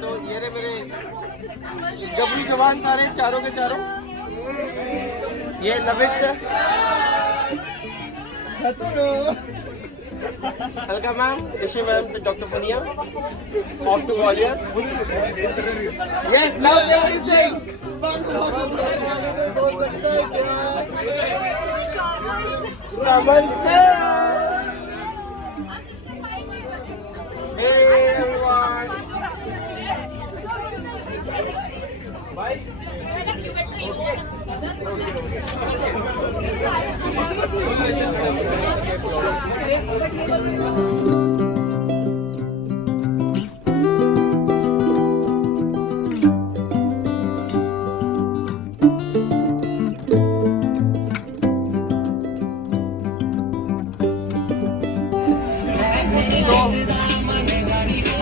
तो ये रहे मेरे गबरू जवान सारे चारों के चारों। ये Navid sir, welcome ma'am, Rishi ma'am, doctor Punia, off to Gwalior. Yes, now everything. Kamal sir, hey everyone, bye.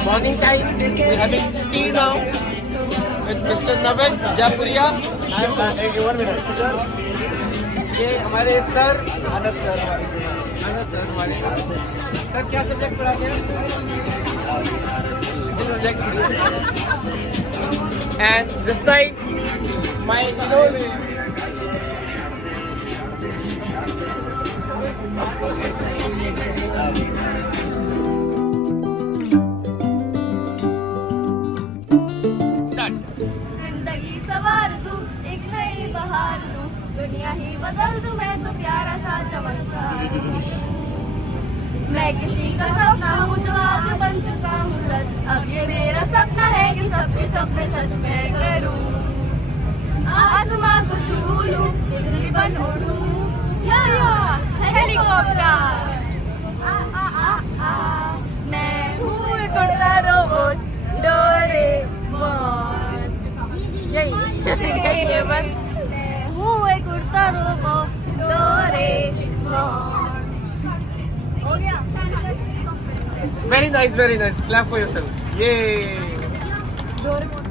Morning time, we're having tea now with Mr. Navid Japuria. ये हमारे सर अनस सर हमारे सर क्या सब्जेक्ट पढ़ाते हैं? And this side, my idol. जिंदगी सवार दूं, एक नई बहार दूं, दुनिया ही बदल दूं, मैं तो प्यारा सा चमत्कार हूं। मैं किसी का सपना हूँ जो आज बन चुका हूँ सच। अब ये मेरा सपना है कि सबके सपने सच मैं करूँ। आसमां को छू लूं, तितली बन उड़ूं, या हेलीकॉप्टर। मैं हूँ एक उड़ता रोबोट, डोरेमोन। यही है बस। मैं हूँ एक उड़ता रोबोट, डोरेमोन। हो गया? Very nice, very nice. Clap for yourself. Yay! Doraemon.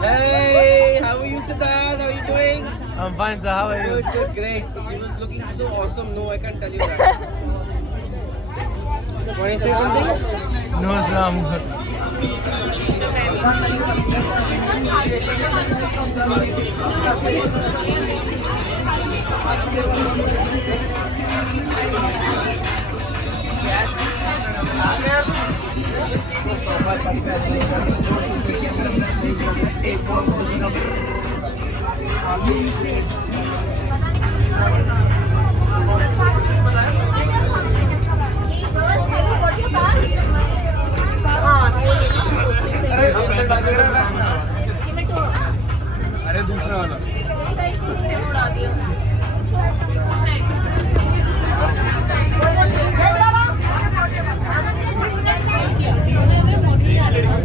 Hey, how are you, Siddharth? How are you doing? I'm fine, sir. How are you? Good, great. You was looking so awesome. No, I can't tell you that. Want to say something? No, sir. I'm good. अरे दूसरा वाला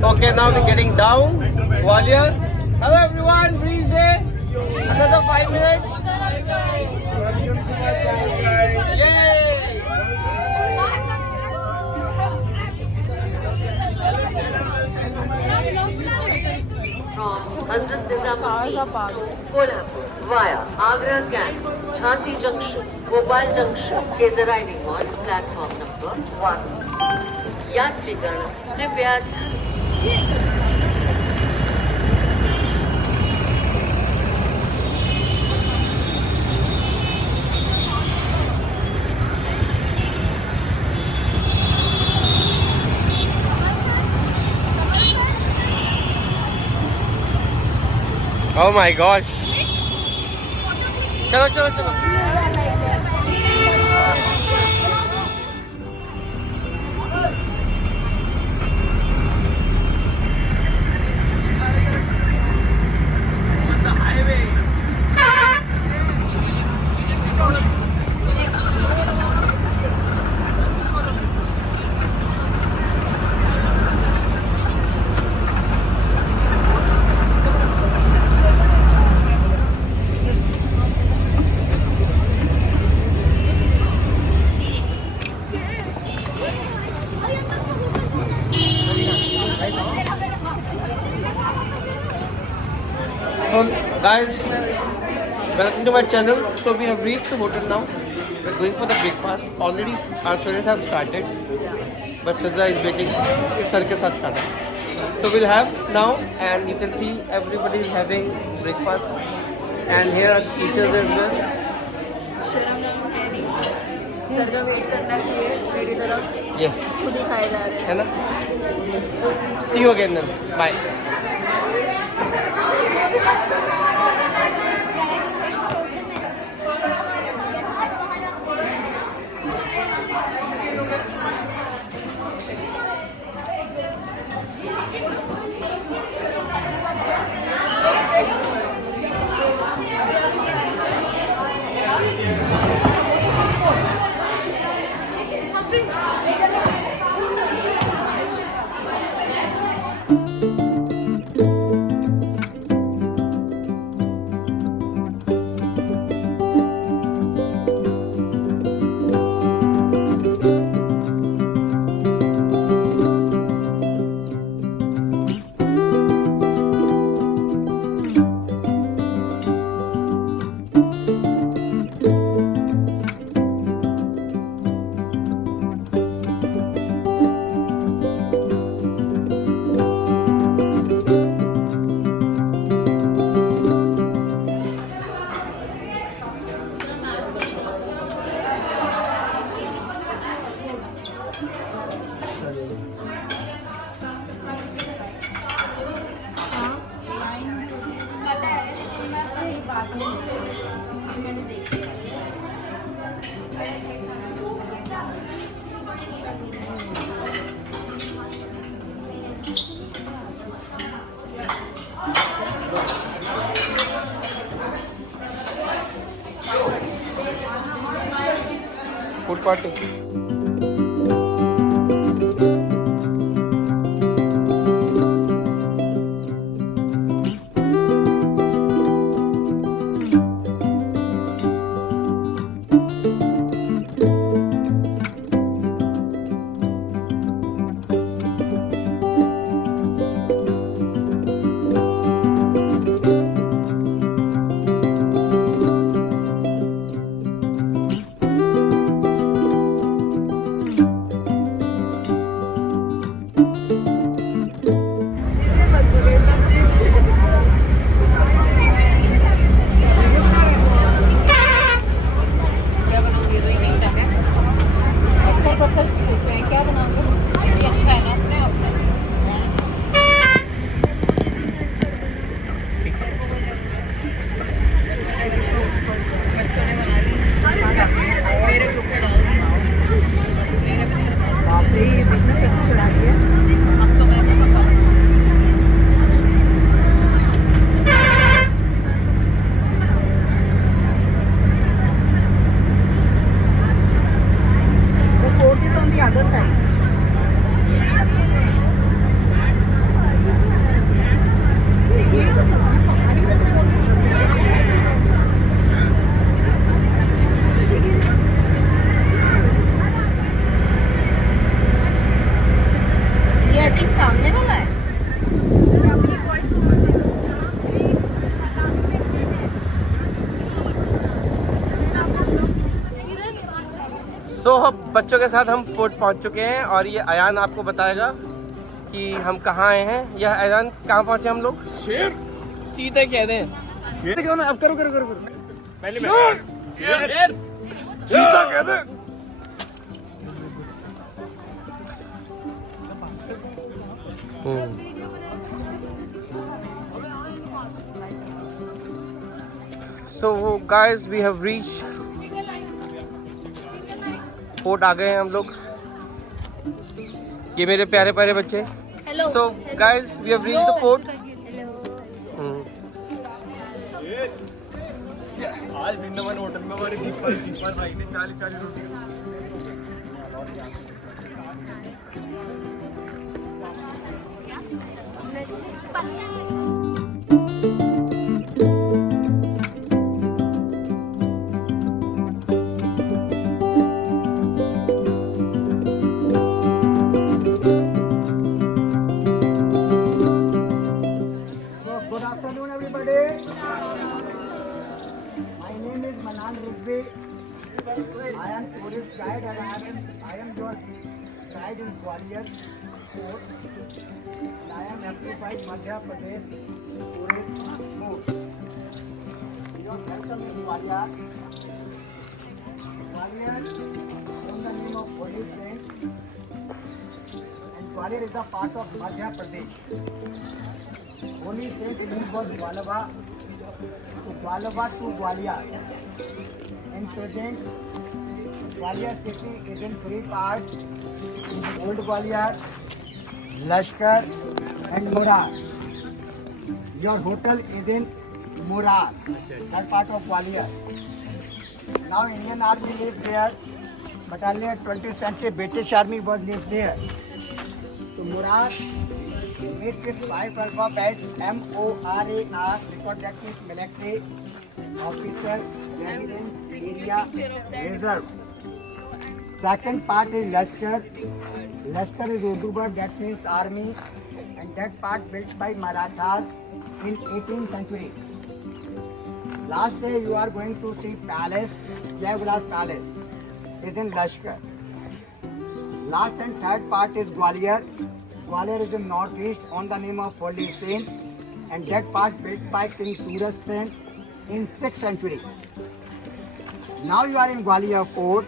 Okay, now we're getting down. Gwalior. Hello everyone, breeze day. Another 5 minutes. Yay! From Hazrat Nizamuddin, Kolhapur via Agra Camp, Jhansi Junction, Bhopal Junction is arriving on platform number 1. यात्रीगण कृपया Oh my gosh. चलो चलो चलो। So guys, welcome to my channel. So we have reached the hotel now. We're going for the breakfast. Already our students have started, but Sadra is waiting. Sir ke saath khana. So we'll have now, and you can see everybody is having breakfast, and here are teachers as well. Sir का wait करना चाहिए मेरी तरफ, Yes, खुद ही खाए जा रहे हैं। है ना? See you again then. Bye. Food party. बच्चों के साथ हम फोर्ट पहुंच चुके हैं और ये अयान आपको बताएगा कि हम कहाँ आए हैं। यह अयान कहाँ पहुंचे हम लोग? शेर चीते कह दें। शेर क्यों ना? अब करो करो करो करो पहले शेर शेर चीता कह दे। So guys, we have reached fort आ गए हैं हम लोग. ये मेरे प्यारे प्यारे बच्चे. Hello. So guys, we have reached the fort. आज वृंदावन होटल में हमारे दीपल भाई ने 40 रोटी. Good afternoon, everybody. My name is Manan Rizvi. I am tourist guide and I am your guide in Gwalior Fort. I am certified Madhya Pradesh Tourist Board. You are welcome in Gwalior. Gwalior in the name of Holy Saint. And Gwalior is a part of Madhya Pradesh. Holy Saint name was Gwalaba, to Gwalaba to Gwalior. In present, Gwalior city is in three parts: Old Gwalior, Lashkar, and Murar. Your hotel is in Murar, that part of Gwalior. Now Indian Army lives there, but earlier 20th century British Army was lived there. So Murar meet with 5 alphabets MORAR, because that means military, officer, residence, area, reserve. Second part is Lashkar. Lashkar is Urdu word, that means army, and that part built by Marathas in 18th century. Last day you are going to see palace, Jaivilas Palace, is in Lashkar. Last and third part is Gwalior. Gwalior is in northeast on the name of Holy Saint, and that part built by King Suraj Sen in 6th century. Now you are in Gwalior Fort.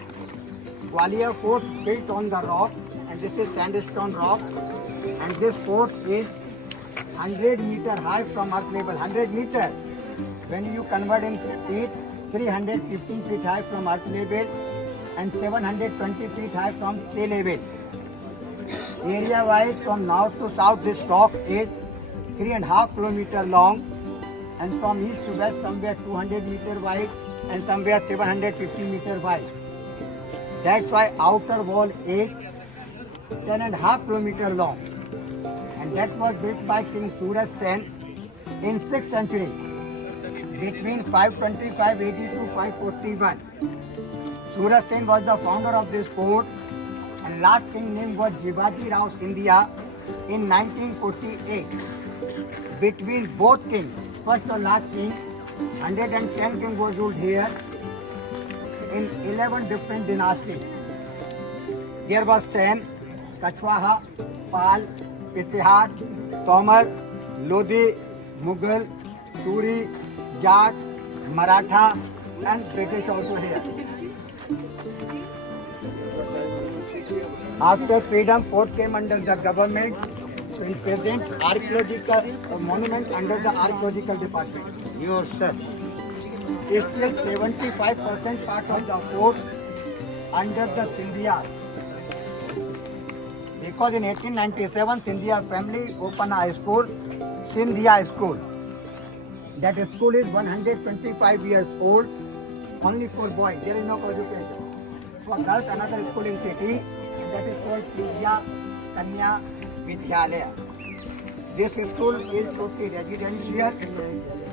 Gwalior Fort built on the rock, and this is sandstone rock, and this fort is 100 meter high from earth level. 100 meter. When you convert in feet, 315 feet high from earth level and 720 feet high from sea level. Area wise, from north to south, this rock is 3.5 kilometers long, and from east to west, somewhere 200 meter wide and somewhere 750 meter wide. That's why outer wall is 10.5 kilometers long, and that was built by King Suraj Sen in 6th century, between 525 AD to 541. Suraj Sen was the founder of this fort, and last king name was Jivaji Rao Scindia in 1948. Between both kings, first and last king, 110 kings was ruled here in 11 different dynasties. There was Sen, Kachwaha, Pal, Pritihar, Tomar, Lodi, Mughal, Suri, Jat, Maratha, and British also here. After freedom, fort came under the government. So in present, archaeological monument under the archaeological department. Your son. Still 75% part of the fort under the Scindia. Because in 1897, Scindia family opened a school, Scindia School. That school is 125 years old, only for boys. There is no education. For girls, another school in city, that is called Scindia Kanya Vidyalaya. This school is totally residential,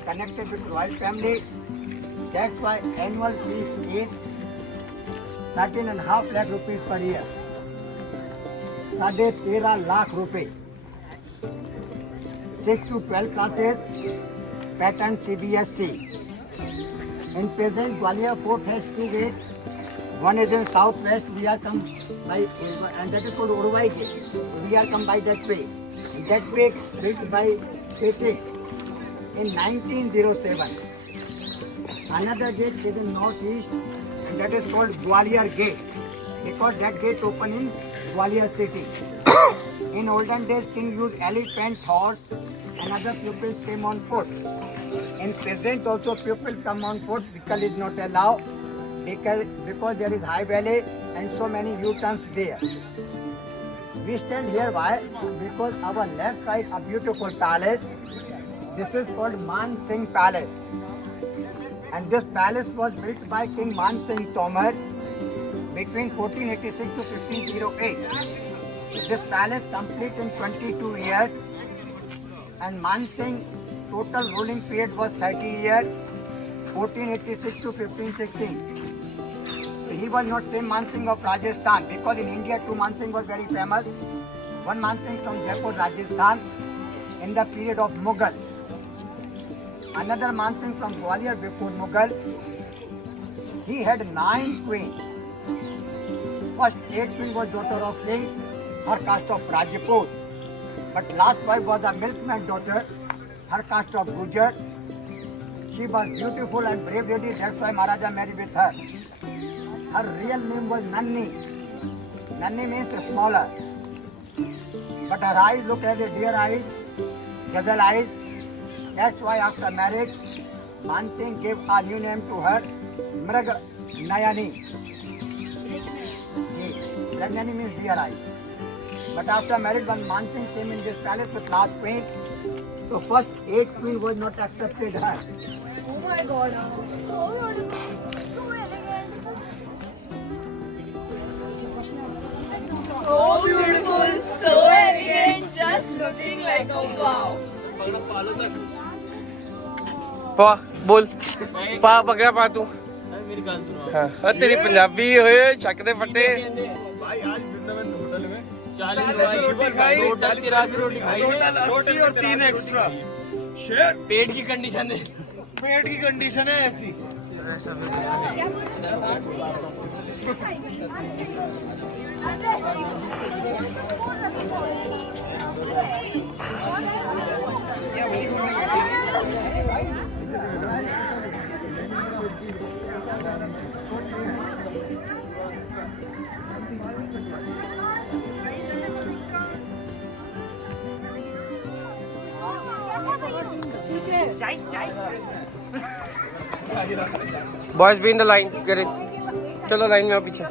connected with royal family. That's why annual fees is 13.5 lakh rupees per year. 13.5 lakh rupees. 6 to 12 classes, pattern CBSC. In present, Gwalior Fort has 2 gates. One is in southwest, we are come by, and that is called Urvai Gate. We are come by that way. That way built by British in 1907. Another gate is in northeast, and that is called Gwalior Gate, because that gate opened in Gwalior city. In olden days, king used elephant, horse, another pupils came on foot. In present also people come on foot. Vehicle is not allowed because there is high valley and so many U-turns there. We stand here why? Because our left side a beautiful palace. This is called Man Singh Palace. And this palace was built by King Man Singh Tomar between 1486 to 1508. This palace complete in 22 years, and Man Singh total ruling period was 30 years, 1486 to 1516. So he was not same Man Singh of Rajasthan, because in India two Man Singh was very famous. One Man Singh from Jaipur, Rajasthan in the period of Mughal. Another Man Singh from Gwalior before Mughal. He had 9 queens. First 8 queen was daughter of kings, her caste of Rajput. But last wife was a milkman daughter, her caste of Gujar. She was beautiful and brave lady, that's why Maharaja married with her. Her real name was Nanni. Nanni means smaller. But her eyes look as a deer eyes, gazelle eyes. That's why after marriage, Man Singh gave a new name to her, Mrag Nayani. Nayani means deer eyes. But after marriage, when Man Singh came in this palace with last queen, so first 8 queen was not accepted her. Oh my god, so beautiful, so elegant. So beautiful, so elegant, just looking like a wow. पा बोल पा पकड़ा पा तू मेरी गाल सुनो हाँ तेरी पंजाबी होए शक दे फट्टे भाई आज वृंदावन होटल में 40 रोटी खाई, टोटल 83 रोटी खाई, टोटल 80 और 3 एक्स्ट्रा शेयर। पेट की कंडीशन है, पेट की कंडीशन है ऐसी। Boys be in the line करे चलो लाइन में आओ पीछे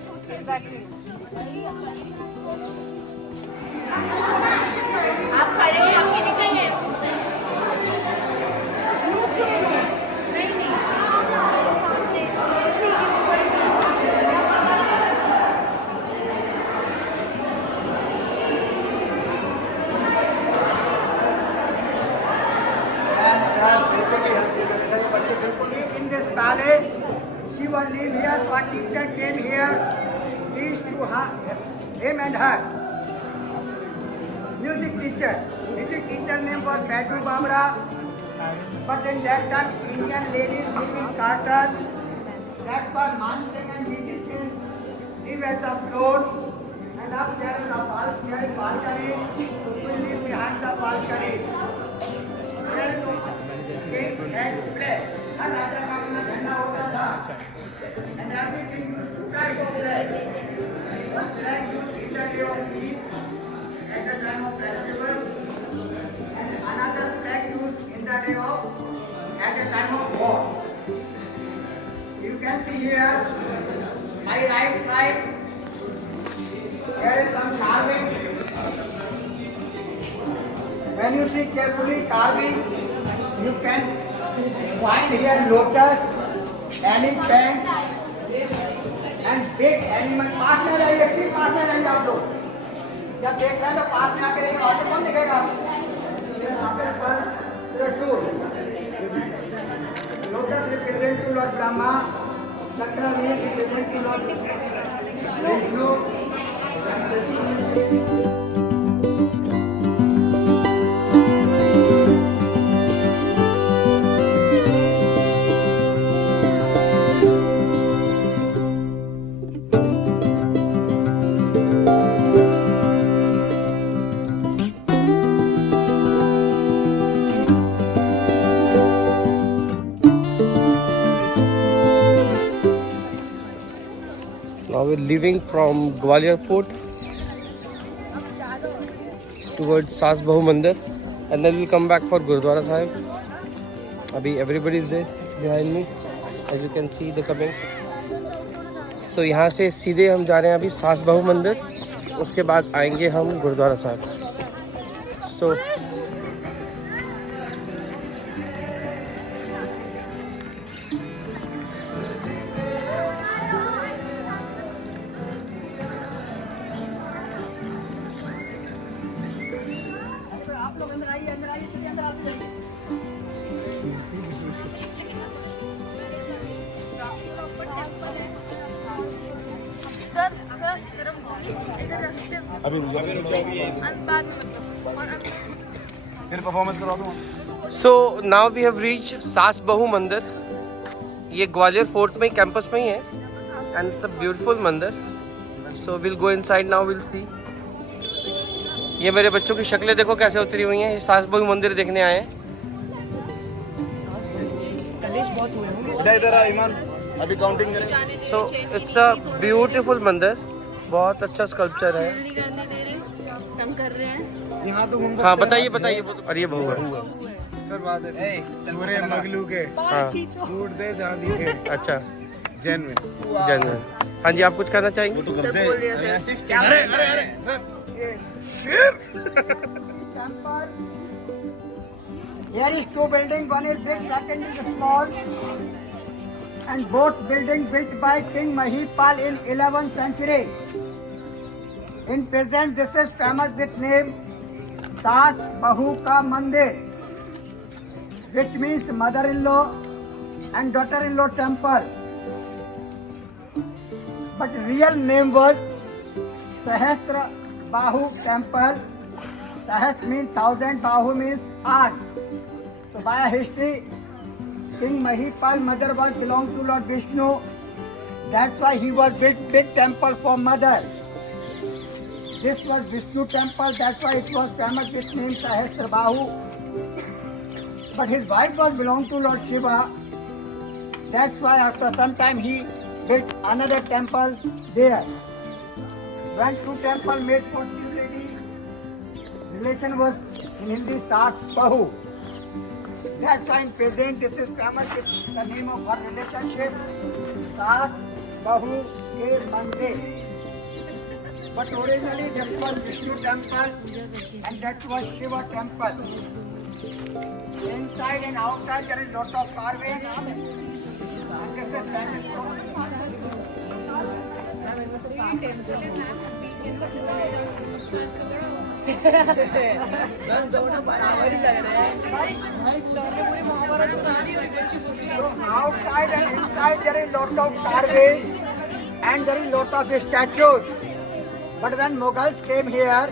In this palace, she was live here, so a teacher came here, teach to her, him and her. Music teacher. Music teacher name was Baitu Bamra. But in that time, Indian ladies live in carters. That's why Man Singh and musicians live at the floor. And up there is a balcony. We live behind the balcony. There is king and play. हर राजा का अपना झंडा होता था, and everything used to fly for flag. One flag used in the day of peace, at the time of festival, and another flag used in the day of, at the time of war. You can see here, my right side, there is some carving. When you see carefully carving, you can find here lotus, elephant, and big animal. पास में रहिए, ठीक पास में रहिए आप लोग। जब देख रहे हैं तो पास में आके रहिए, आगे कौन दिखेगा? Lotus represent to Lord Brahma, Chakra means represent to Lord Vishnu. Now we're leaving from Gwalior Fort towards Sas Bahu Mandir and then we'll come back for Gurudwara Sahib. Abhi everybody is there behind me, as you can see the coming. So यहाँ से सीधे हम जा रहे हैं अभी सास बहू मंदिर, उसके बाद आएंगे हम गुरुद्वारा साहब. So आप लोग अंदर आइए, चलिए अंदर आते जाइए. फिर परफॉर्मेंस करवा दूँ. So now we have reached सास बहू मंदिर. ये ग्वालियर फोर्ट में कैंपस में ही है, and it's a beautiful मंदिर. So we'll go inside now, we'll see. ये मेरे बच्चों की शक्लें देखो कैसे उतरी हुई हैं. ये सास बहू मंदिर देखने आए हैं. इधर आ ईमान, अभी काउंटिंग करें. So it's a beautiful मंदिर. बहुत अच्छा स्कल्पचर है. तंग कर रहे हैं. यहाँ तो घूम हाँ बताइए बताइए. और ये बहू है. सर बात है पूरे मगलू के हाँ छूट दे जहाँ दिखे. अच्छा जैन में. जन. हाँ जी, आप कुछ कहना चाहेंगे? अरे अरे अरे sir, Temple. Here is two buildings. One is big, second is small. And both buildings built by King Mahipal in 11th century. In present, this is famous with name Saas Bahu Ka Mandir, which means mother-in-law and daughter-in-law temple. But real name was Sahasra Bahu Temple. Sahas means thousand, Bahu means art. So by history, King Mahipal mother was belonged to Lord Vishnu. That's why he was built big temple for mother. This was Vishnu temple. That's why it was famous with name Sahasra Bahu. But his wife was belonged to Lord Shiva. That's why after some time he built another temple there. When two temples made for two ladies, relation was in Hindi Saas Bahu. That's why in present this is famous with the name of her relationship, Saas Bahu Ke Mandir. But originally this was Vishnu temple and that was Shiva temple. Inside and outside there is lot of carving. And this is famous outside and inside there is lot of carving and there is lot of statues. But when Mughals came here,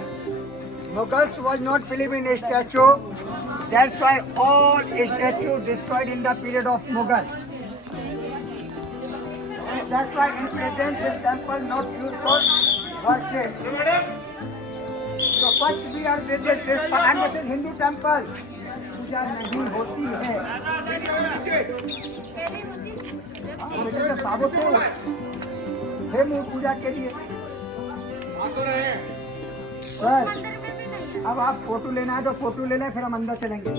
Mughals was not believe in a statue. That's why all statues destroyed in the period of Mughal. And that's why in present this temple not used for worship. So first we are visit this and this is Hindu temple. पूजा नहीं होती है. बेटे के साधु से है मूल पूजा के लिए. बस अब आप फोटो लेना है तो फोटो ले लें, फिर हम अंदर चलेंगे.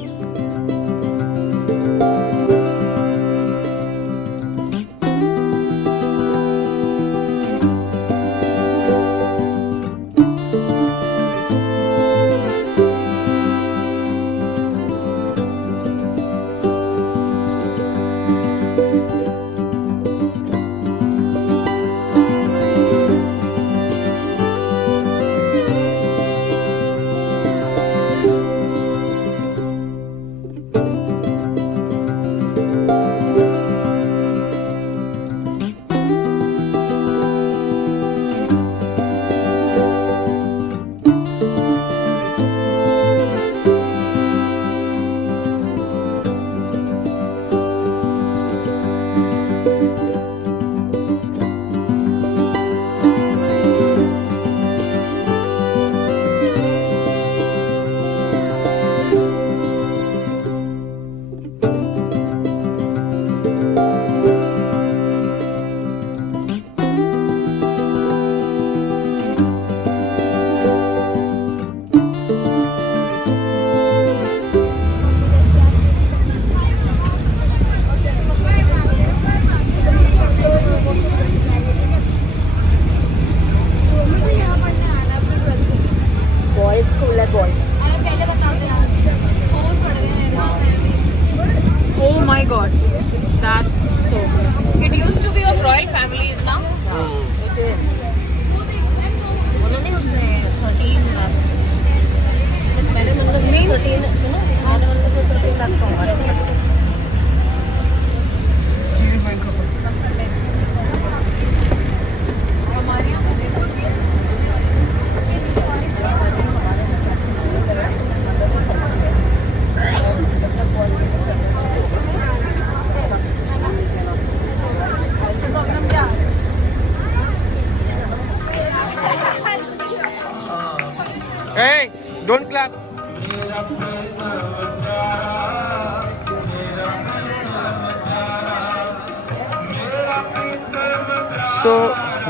So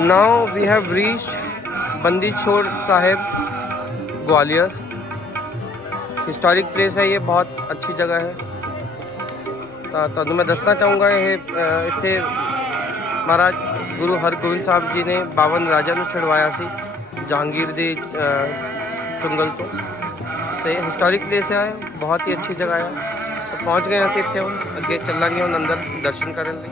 now we have reached बंदी छोड़ साहिब ग्वालियर। हिस्टोरिक प्लेस है ये, बहुत अच्छी जगह है। ਤੁਹਾਨੂੰ मैं दसना चाहूँगा ये ਇੱਥੇ ਮਹਾਰਾਜ ਗੁਰੂ ਹਰਗੋਬਿੰਦ ਸਾਹਿਬ ਜੀ ਨੇ 52 ਰਾਜਿਆਂ ਨੂੰ ਛੁਡਵਾਇਆ ਸੀ ਜਹਾਂਗੀਰ ਦੇ ਚੁੰਗਲ ਤੋਂ। ਤੇ ਹਿਸਟੋਰਿਕ ਪਲੇਸ ਹੈ, ਬਹੁਤ ਹੀ ਅੱਛੀ ਜਗ੍ਹਾ ਹੈ। ਤਾਂ ਪਹੁੰਚ ਗਏ ਅਸੀਂ ਇੱਥੇ, ਹੁਣ ਅੱਗੇ ਚੱਲਾਂਗੇ ਹੁਣ ਅੰਦਰ ਦਰਸ਼ਨ ਕਰਨ ਲਈ।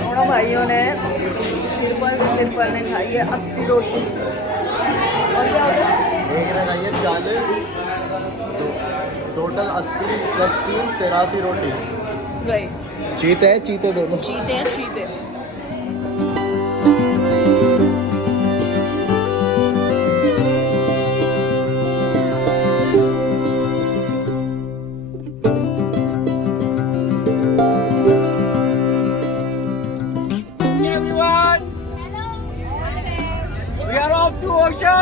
दोनों भाइयों ने तिरपल ने खाई है 80 रोटी। और क्या होता है? एक ने खाई है 40, टोटल 80 प्लस 3 83 रोटी। वही चीते दोनों। चीते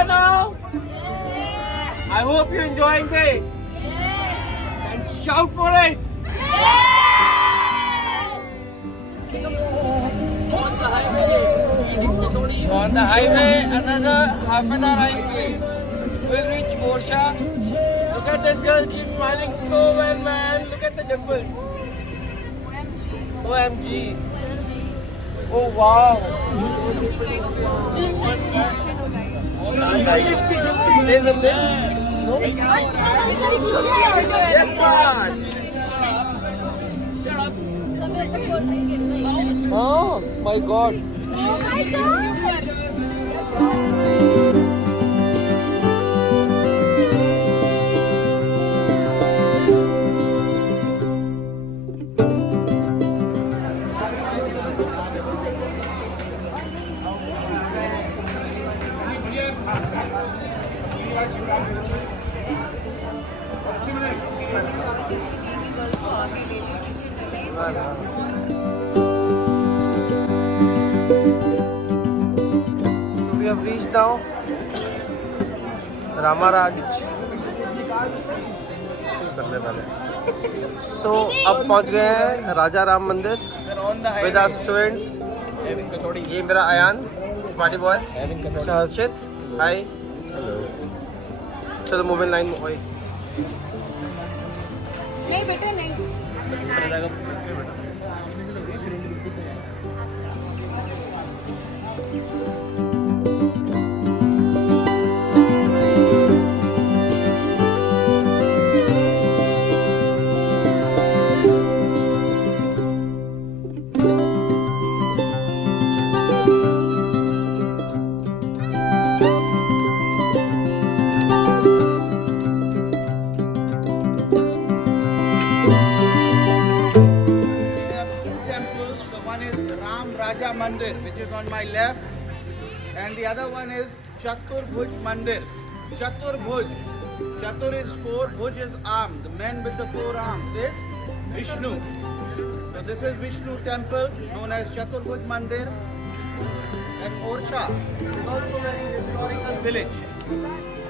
Now, I hope you're enjoying it. And shout for it. On the highway, another half an hour we'll reach Morsha. Look at this girl, she's smiling so well, man. Look at the dimple. OMG. Oh wow. Say something. No? Oh my god. Oh my god! So we have reached now रामाराज। So अब पहुंच गए हैं राजा राम मंदिर with our students. ये मेरा Ayaan smarty boy, Harshit hi, चलो move in line ओए नहीं बेटा नहीं We have two temples. The one is Ram Raja Mandir, which is on my left, and the other one is Chatur Bhuj Mandir. Chatur Bhuj. Chatur is four, Bhuj is arm. The man with the four arms is Vishnu. So this is Vishnu temple, known as Chatur Bhuj Mandir. And Orsha is also a very historical village.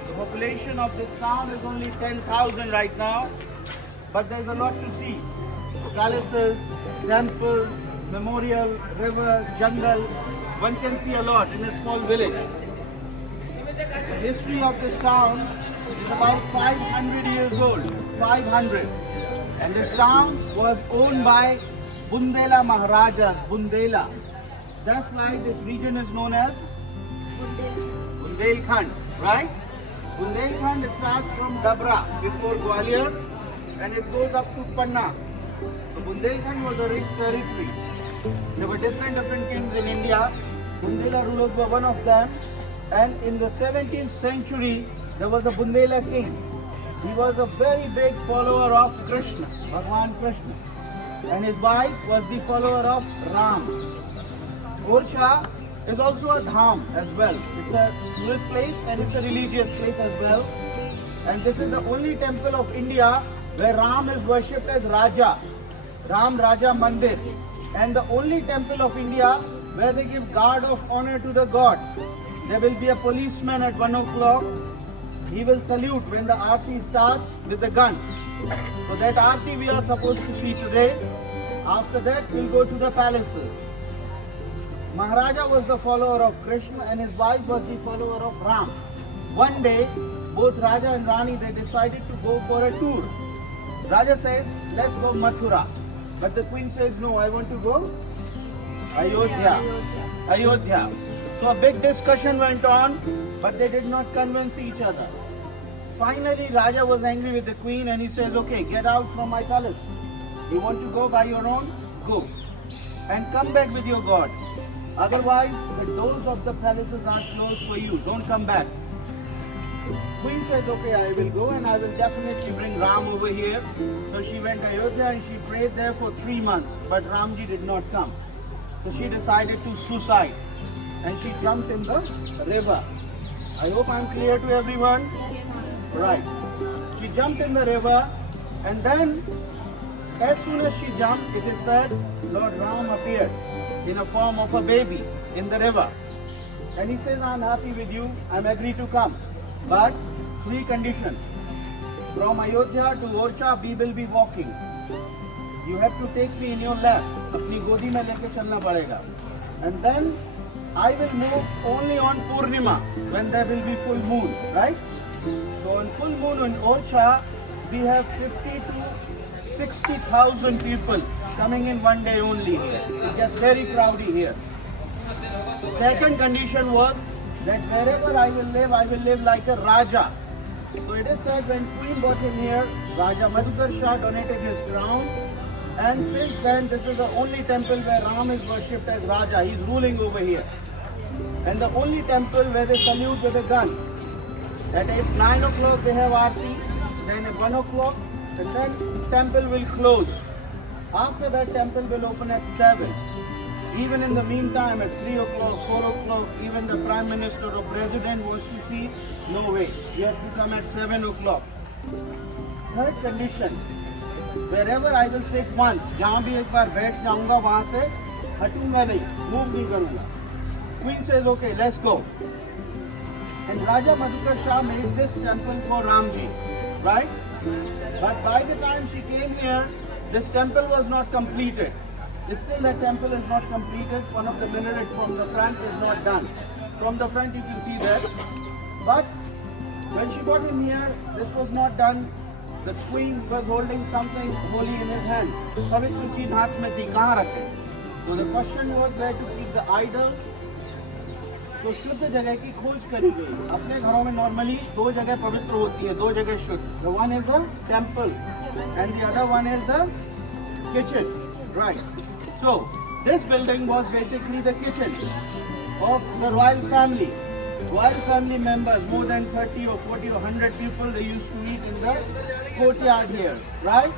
The population of this town is only 10,000 right now, but there's a lot to see. Palaces, temples, memorial, river, jungle. One can see a lot in a small village. The history of this town is about 500 years old. 500. And this town was owned by Bundela Maharajas. Bundela. That's why this region is known as Bundelkhand, right? Bundelkhand starts from Dabra before Gwalior and it goes up to Panna. So Bundelkhand was a rich territory. There were different kings in India. Bundela rulers were one of them. And in the 17th century, there was a Bundela king. He was a very big follower of Krishna, Bhagwan Krishna. And his wife was the follower of Ram. Orsha is also a dham as well. It's a tourist place and it's a religious place as well. And this is the only temple of India where Ram is worshipped as Raja. Ram Raja Mandir. And the only temple of India where they give guard of honor to the god. There will be a policeman at 1 o'clock. He will salute when the aarti starts with the gun. So that aarti we are supposed to see today. After that we'll go to the palaces. Maharaja was the follower of Krishna and his wife was the follower of Ram. One day, both Raja and Rani, they decided to go for a tour. Raja says, let's go Mathura. But the queen says, no, I want to go Ayodhya. Ayodhya. So a big discussion went on, but they did not convince each other. Finally, Raja was angry with the queen and he says, okay, get out from my palace. You want to go by your own? Go. And come back with your god. Otherwise, the doors of the palaces are closed for you. Don't come back. Queen said, okay, I will go and I will definitely bring Ram over here. So she went to Ayodhya and she prayed there for 3 months. But Ramji did not come. So she decided to suicide. And she jumped in the river. I hope I'm clear to everyone. Right. She jumped in the river and then as soon as she jumped, it is said, Lord Ram appeared in a form of a baby in the river. And he says, I'm happy with you, I'm agree to come. But 3 conditions. From Ayodhya to Orsha, we will be walking. You have to take me in your lap. Apni godi mein leke chalna padega. And then I will move only on Purnima when there will be full moon, right? So on full moon in Orsha, we have 50 to 60,000 people coming in one day only here. It gets very crowded here. Second condition was that wherever I will live like a Raja. So it is said when Queen brought him here, Raja Madhukar Shah donated his crown. And since then, this is the only temple where Ram is worshipped as Raja. He is ruling over here. And the only temple where they salute with a gun. At 9 o'clock they have Aarti, then at 1 o'clock, and then temple will close. After that, temple will open at 7. Even in the meantime, at 3 o'clock, 4 o'clock, even the Prime Minister or President wants to see, no way. You have to come at 7 o'clock. Third condition, wherever I will sit once, जहाँ भी एक बार बैठ जाऊँगा वहाँ से हटूँगा नहीं, move नहीं करूँगा. Queen says, okay, let's go. And Raja Madhukar Shah made this temple for Ramji, right? But by the time she came here, this temple was not completed. Still that temple is not completed. One of the minarets from the front is not done. From the front you can see that. But When she got him here, this was not done. The queen was holding something holy in his hand. सभी कुछ चीज हाथ में थी, कहाँ रखे? So the question was where to keep the idols. तो शुद्ध जगह की खोज करी गई. अपने घरों में normally दो जगह पवित्र होती है, दो जगह शुद्ध. The one is the temple and the other one is the kitchen. Right. So this building was basically the kitchen of the royal family. Royal family members, more than 30 or 40 or 100 people, they used to eat in the courtyard here, right?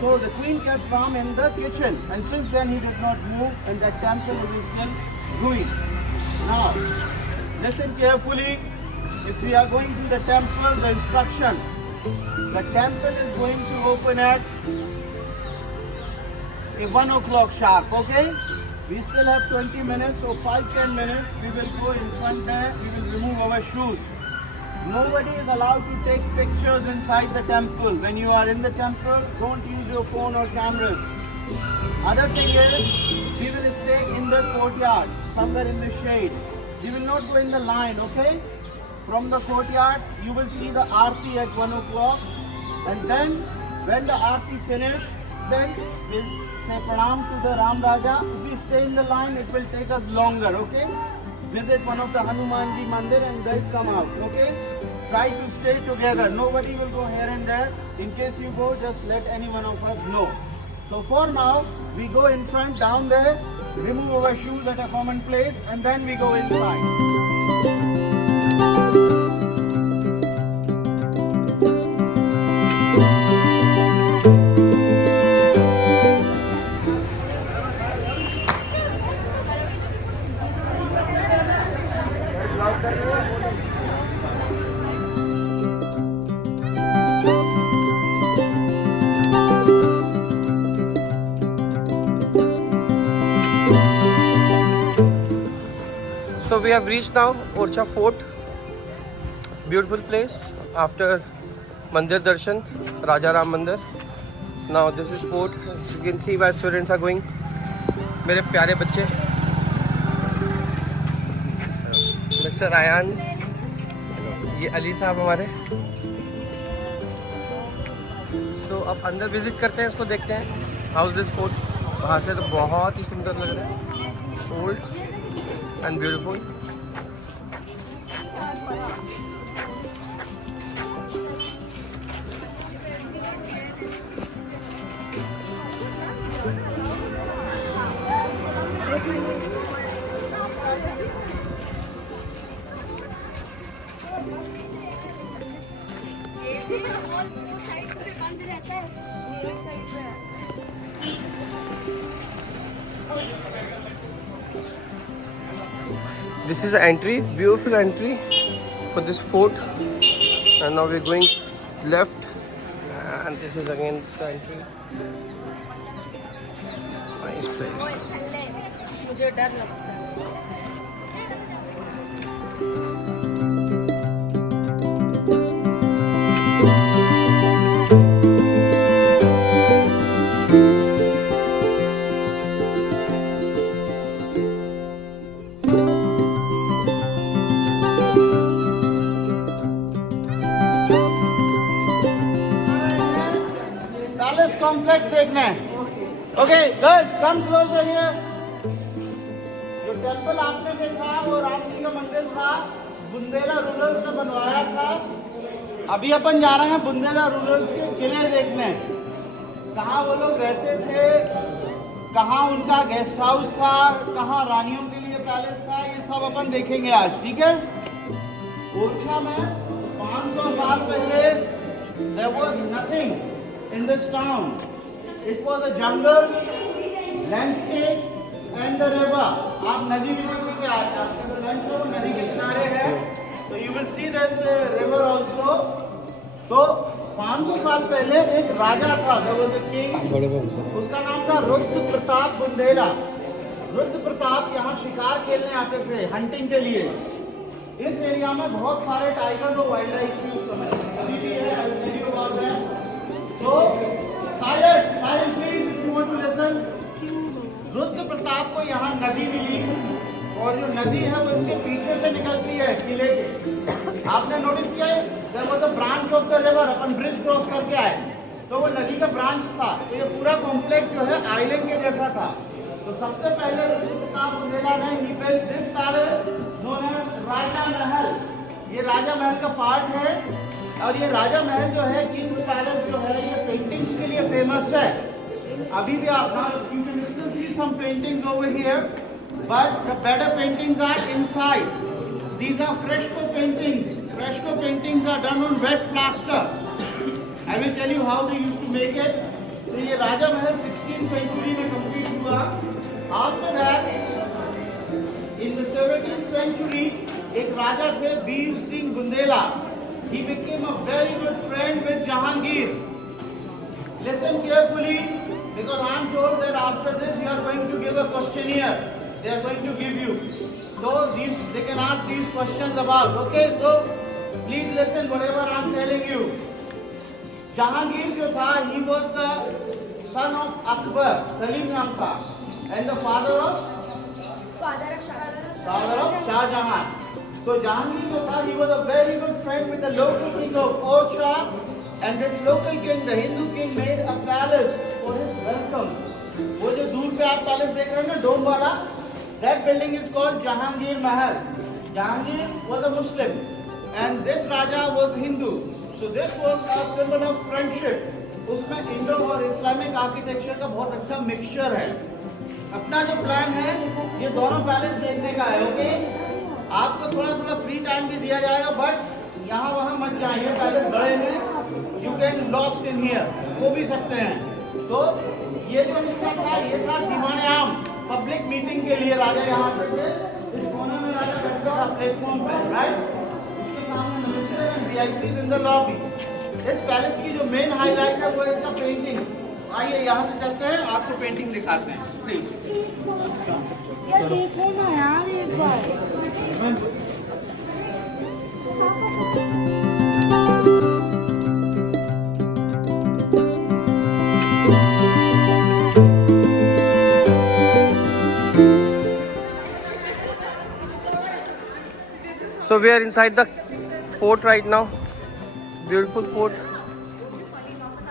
So the queen kept Ram in the kitchen, and since then he did not move, and that temple is still ruined. Now, listen carefully. If we are going to the temple, the instruction, the temple is going to open at 1 o'clock sharp, okay? We still have 20 minutes, so 5-10 minutes, we will go in front there, we will remove our shoes. Nobody is allowed to take pictures inside the temple. When you are in the temple, don't use your phone or cameras. Other thing is, we will stay in the courtyard, somewhere in the shade. We will not go in the line, okay? From the courtyard, you will see the Aarti at 1 o'clock. And then, when the Aarti finish, then we'll say pranam to the Ram Raja. If we stay in the line, it will take us longer, okay? Visit one of the Hanumanji Mandir and then come out, okay? Try to stay together. Nobody will go here and there. In case you go, just let any one of us know. So for now, we go in front down there, remove our shoes at a common place, and then we go inside. So we have reached now Orcha Fort. Beautiful place after Mandir Darshan, Raja Ram Mandir. Now this is fort. You can see why students are going. मेरे प्यारे बच्चे, mister Ayaan, ये अली साहब हमारे. So अब अंदर visit करते हैं, इसको देखते हैं. How is this fort? बाहर से तो बहुत ही सुंदर लग रहा है. Old and beautiful. This is the entry, beautiful entry for this fort, and now we're going left, and this is again the entry. Nice place. मुझे डर लगता है. Complex देखना है. Okay, girls, come closer here. जो temple आपने देखा वो राम जी का मंदिर था, बुंदेला रूलर्स ने बनवाया था. अभी अपन जा रहे हैं बुंदेला रूलर्स के किले देखने. कहाँ वो लोग रहते थे, कहाँ उनका गेस्ट हाउस था, कहाँ रानियों के लिए पैलेस था, ये सब अपन देखेंगे आज. ठीक है? ओरछा में 500 साल पहले there was nothing in this town. It was a jungle, landscape and the river. आप नदी भी देखेंगे आज. आपके तो लंच हो, नदी के किनारे है. तो you will see there's a river also. तो 500 साल पहले एक राजा था, there was a king. उसका नाम था रुद्र प्रताप बुंदेला. रुद्र प्रताप यहाँ शिकार खेलने आते थे, हंटिंग के लिए. इस एरिया में बहुत सारे टाइगर और वाइल्ड लाइफ भी उस समय अभी भी है. I will tell you about that. So, silent please if you want to listen. Rudra Pratap को यहाँ नदी मिली और जो नदी है वो इसके पीछे से निकलती है किले के। आपने नोटिस किया है there was a branch of the river, अपन ब्रिज क्रॉस करके आए तो वो नदी का ब्रांच था। तो ये पूरा कॉम्प्लेक्स जो है आइलैंड के जैसा था। तो सबसे पहले बुंदेला ने ही built this palace known as Raja Mahal. ये राजा महल का पार्ट है। और ये राजा महल जो है किंग्स पैलेस जो है ये पेंटिंग्स के लिए फेमस है। अभी भी आप you can still see some paintings over here, but the better paintings are inside. These are fresco paintings. Fresco paintings are done on wet plaster. I will tell you how they used to make it. तो ये राजा महल 16th century में complete हुआ। After that, in the 17th century, एक राजा थे Veer Singh Bundela. He became a very good friend with Jahangir. Listen carefully, because I am told that after this you are going to give a questionnaire. They are going to give you. So they can ask these questions about. Okay, so please listen whatever I am telling you. Jahangir जो था, he was the son of Akbar, Salim नाम था, and the father of Shah Jahan. So Jahangir जो था, he was a very good friend with the local king of Orcha, and this local king, the Hindu king, made a palace for his welcome. वो जो दूर पे आप palace देख रहे हैं ना डोम वाला, that building is called Jahangir Mahal. Jahangir was a Muslim, and this Raja was Hindu. So this was a symbol of friendship. उसमें इंडो और इस्लामिक आर्किटेक्चर का बहुत अच्छा मिक्सचर है। अपना जो प्लान है ये दोनों पैलेस देखने का है। ओके, आपको थोड़ा थोड़ा फ्री टाइम भी दिया जाएगा, बट यहाँ वहाँ मत जाइए, पैलेस बड़े हैं, you can lost in here, वो भी सकते हैं। तो ये जो हिस्सा था ये था दीवाने आम, पब्लिक मीटिंग के लिए राजा यहाँ पे थे। इस कोने में राजा बैठता था प्लेटफॉर्म पे, राइट, उसके सामने minister and VIPs in the lobby. इस पैलेस की जो मेन हाईलाइट है वो इसका पेंटिंग। आइए यहाँ से चलते हैं, आपको पेंटिंग दिखाते हैं प्लीज। ये देखो ना यार एक बार। So we are inside the fort right now. Beautiful fort,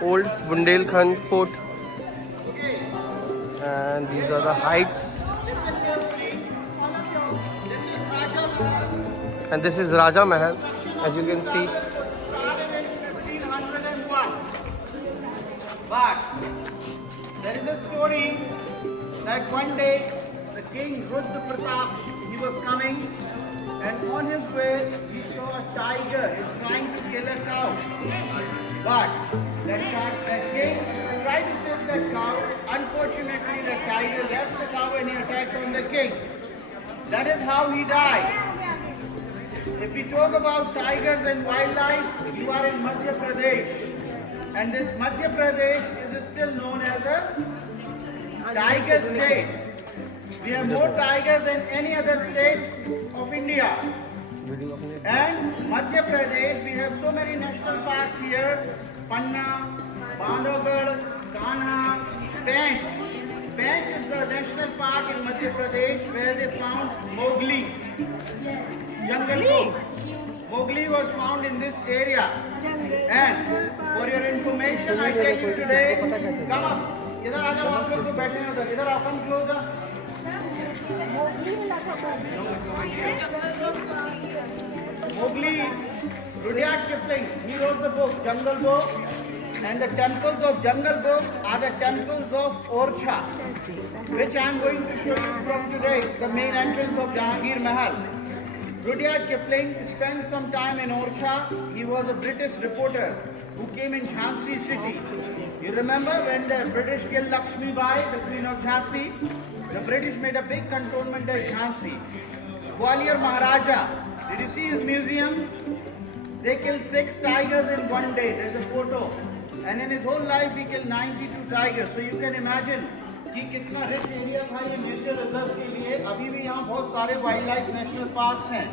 old Bundelkhand fort, and these are the heights. And this is Raja Mahal, as you can see. But there is a story that one day the king Rudra Pratap, he was coming, and on his way he saw a tiger. He was trying to kill a cow. But that king tried to save that cow. Unfortunately, the tiger left the cow and he attacked on the king. That is how he died. If we talk about tigers and wildlife, you are in Madhya Pradesh. And this Madhya Pradesh is still known as a tiger state. We have more tigers than any other state of India. And Madhya Pradesh, we have so many national parks here. Panna, Bandhavgarh, Kanha, Pench. Pench is the national park in Madhya Pradesh where they found Mowgli. Jungle Book. Mowgli was found in this area. And for your information, I tell you today, come up. इधर आ जाओ आप लोग तो बैठे हैं उधर, इधर आप हम close are. Mowgli, Rudyard Kipling, he wrote the book Jungle Book, and the temples of Jungle Book are the temples of Orcha, which I am going to show you from today, the main entrance of Jahangir Mahal. Rudyard Kipling spent some time in Orcha. He was a British reporter who came in Jhansi city. You remember when the British killed Lakshmi Bai, the Queen of Jhansi? The British made a big cantonment at Jhansi. Gwalior Maharaja, did you see his museum? They killed 6 tigers in one day. There's a photo. And in his whole life he killed 92 tigers. So you can imagine कि कितना rich area था ये nature reserve के लिए। अभी भी यहाँ बहुत सारे वाइल्ड लाइफ नेशनल पार्क्स हैं।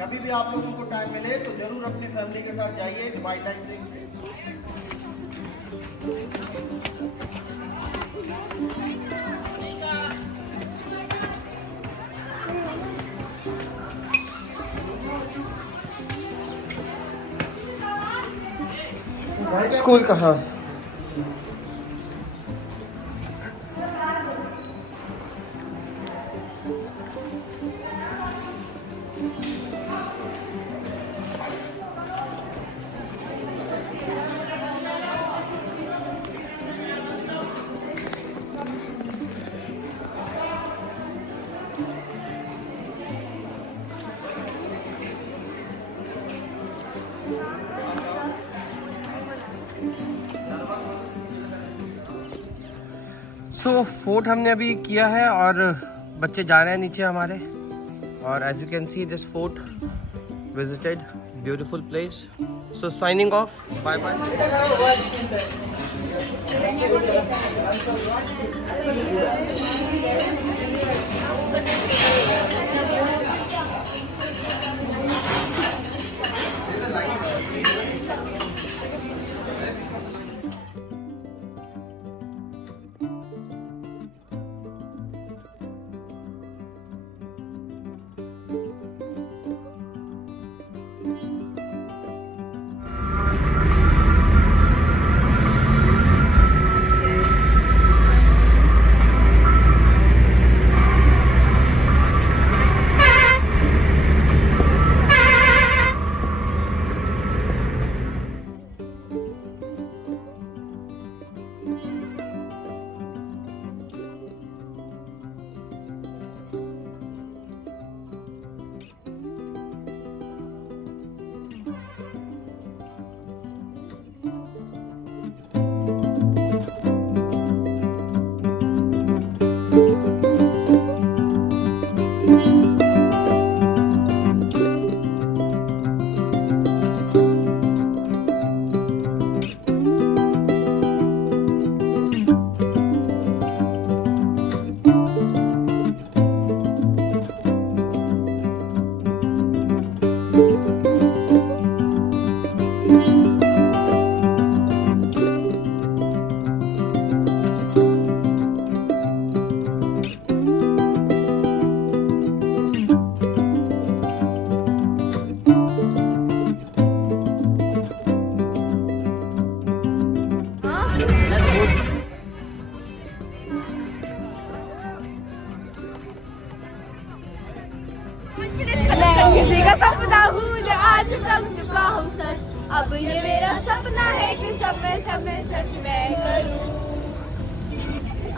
कभी भी आप लोगों को टाइम मिले तो जरूर अपनी फैमिली के साथ जाइए वाइल्ड लाइफ देखने। स्कूल कहाँ? सो फोर्ट हमने अभी किया है और बच्चे जा रहे हैं नीचे हमारे, और as you can see this fort visited, beautiful place. So signing off, bye bye. किसी का सपना हूँ जो आज तक चुका हूँ सच, अब ये मेरा सपना है कि सब में सच मैं करूँ.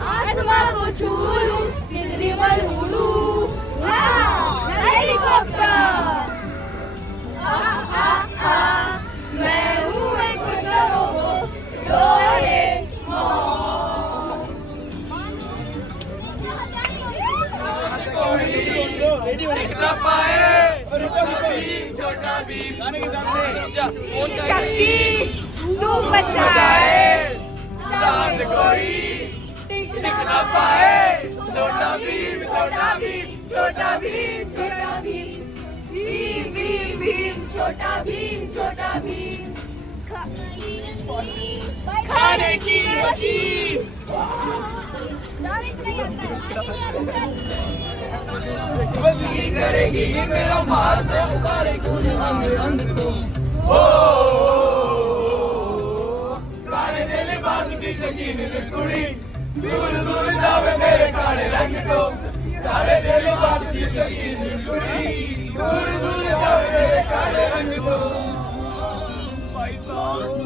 आसमां को छू लूं, तितली पर उड़ूं, हेलीकॉप्टर. मैं हूँ एक शक्ति तू बचाए, साथ कोई टिक ना पाए. छोटा भीम, छोटा भीम, छोटा भीम, छोटा भीम, भीम भीम भीम, छोटा भीम, छोटा भीम. खाने की मशीन. करेगी मेरा मार उबारे खून रंग को. काले दे लिबास की शकीन कुड़ी, दूर दूर जावे मेरे काले रंग को. काले दे लिबास की शकीन कुड़ी, दूर दूर जावे मेरे काले रंग को. भाई साहब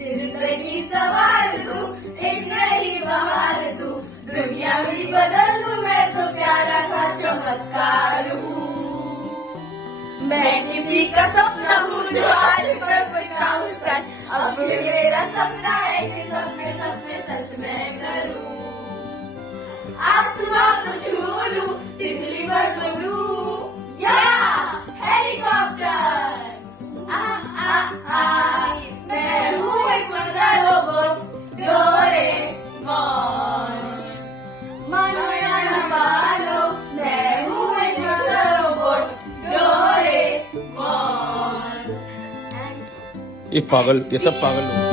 जिंदगी सवार दूं, एक नई बहार दूं, दुनिया भी बदल दूं, मैं तो प्यारा सा चमत्कार हूँ। मैं किसी का सपना हूँ जो आज पर सका हूँ सच, अब मेरा सपना है कि सपने सपने सच मैं करूँ। आसमां को छू लूं, तितली बन लूं, या हेलीकॉप्टर। मैं हूँ एक ये पागल, ये सब पागल लोग।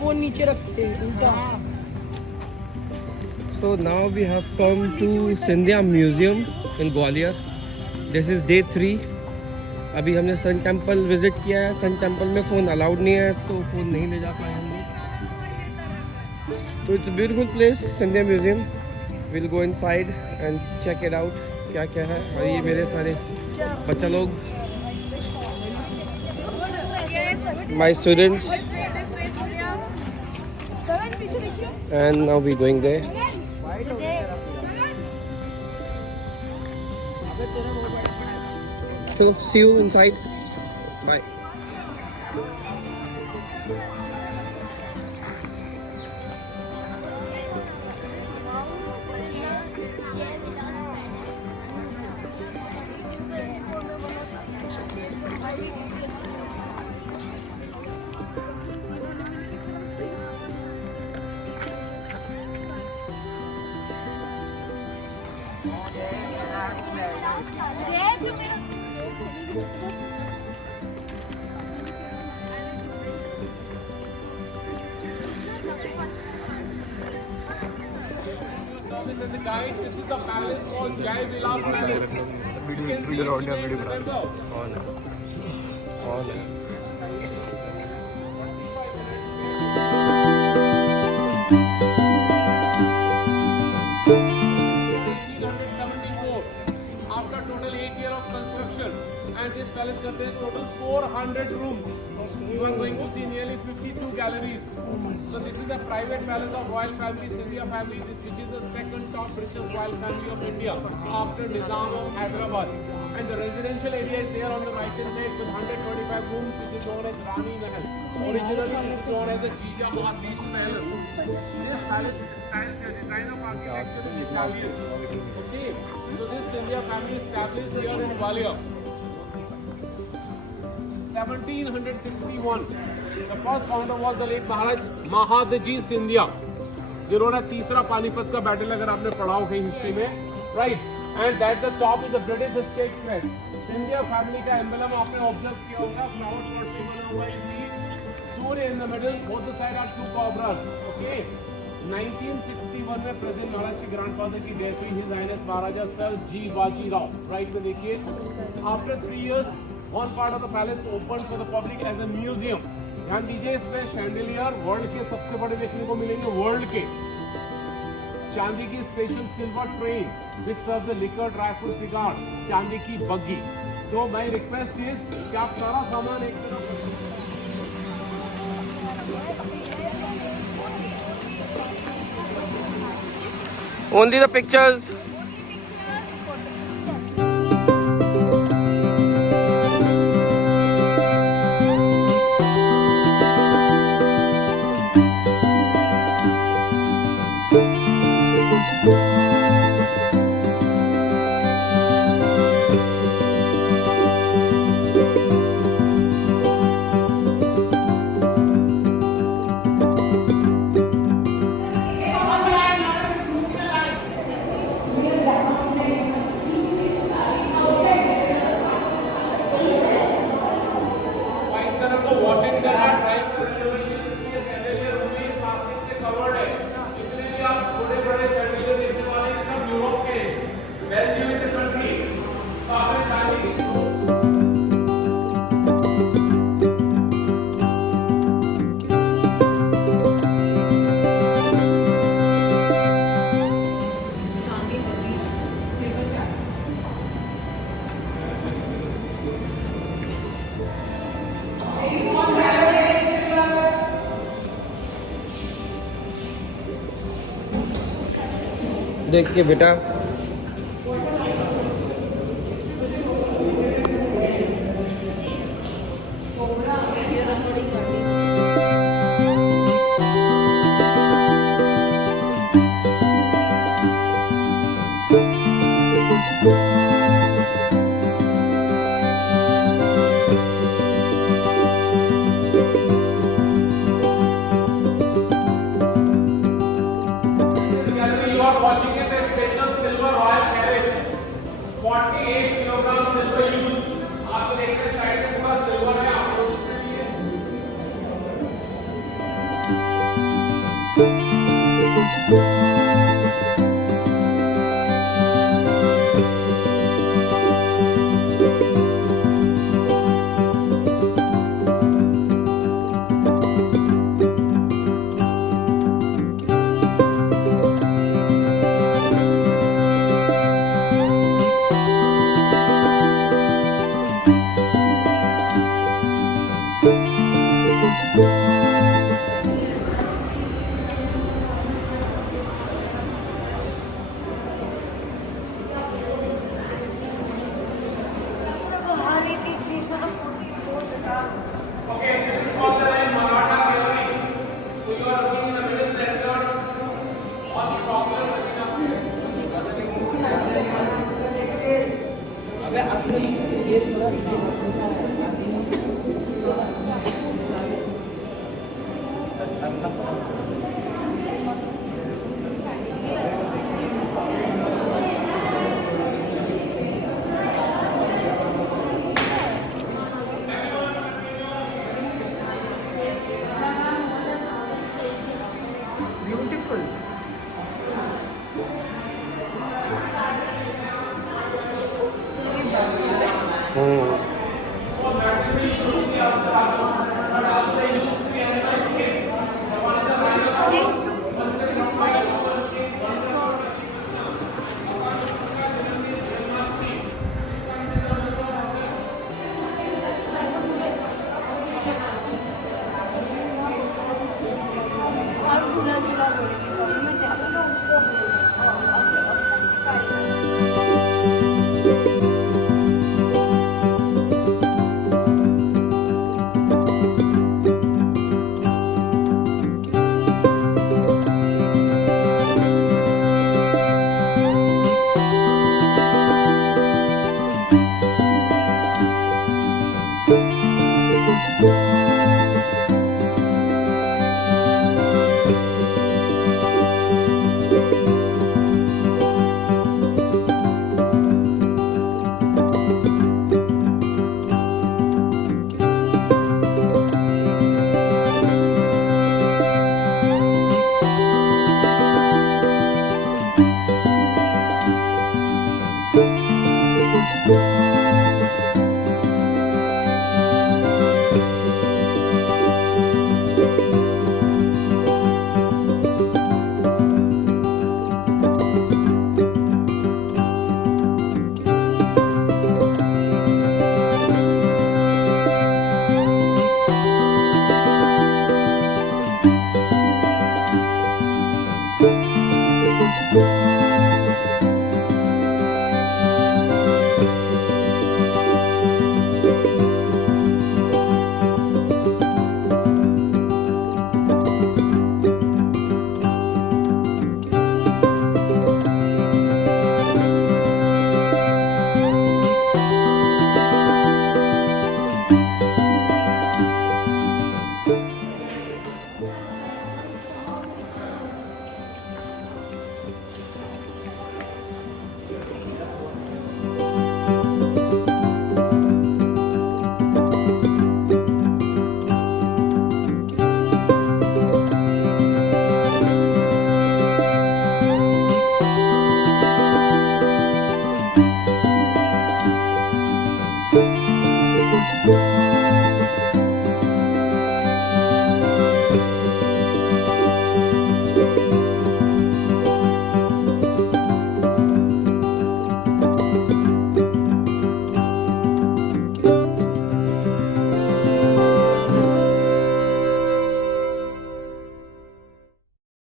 फोन नीचे रखते उल्टा। So now we have come to Scindia Museum in Gwalior. This is day 3. अभी हमने सन टेम्पल विजिट किया है। सन टेम्पल में फ़ोन अलाउड नहीं है, तो फ़ोन नहीं ले जा पाए हम लोग। तो it's beautiful place, Scindia Museum. We'll go inside and check it out. क्या क्या है। और ये मेरे सारे बच्चा लोग, my students. And now we're going there. So see you inside. Bye. As a guide, this is the palace called Jai Vilas Palace. You can see its name, remember? After total 8 years of construction, and this palace contains total 400 rooms. You are going to see nearly 52 galleries. So this is the private palace of royal family, Scindia family, which is the second top richest royal family of India after Nizam of Hyderabad. And the residential area is there on the right hand side with 125 rooms, which is known as Rani Mahal. Originally this is known as the Jija Masi's Palace. This palace design of architecture is Italian. Okay, so this Scindia family established here in Gwalior. 1761. The first founder was the late Maharaj Mahadaji Scindia, जिन्होंने तीसरा पानीपत का battle अगर आपने पढ़ा हो कहीं history में, right, and that the top is the British state crest. Scindia family का एम्बलम आपने ऑब्जर्व किया होगा, फ्लावर पॉट में बना हुआ है, Surya in the middle, both the side are two cobras. Okay, 1961 में प्रेसिडेंट महाराज के ग्रैंडफादर की डेथ हुई, his highness Maharaja Sir Ji Baji Rao. Right में देखिए, after 3 years one part of the palace opened for the public as a museum. ध्यान दीजिए, इसमें chandelier world के सबसे बड़े देखने को मिलेंगे, वर्ल्ड के. चांदी की special silver train which serves the liquor, dry fruit, cigar, चांदी की बग्गी. तो माय रिक्वेस्ट इज कि आप सारा सामान एक तरफ Only the pictures. छोटे बड़े शैंडिलियर देखने वाले देख के बेटा। You are watching is a special silver royal carriage. 48 kilogram silver use. आप देखिए साइड में पूरा सिल्वर है आप लोगों के लिए। Okay, this is called the Maratha Gallery. So you are looking in the middle center on the popular Sabina. Beautiful. और झूला झूला बोलेगी मैं जाऊँ ना उसको Thank you.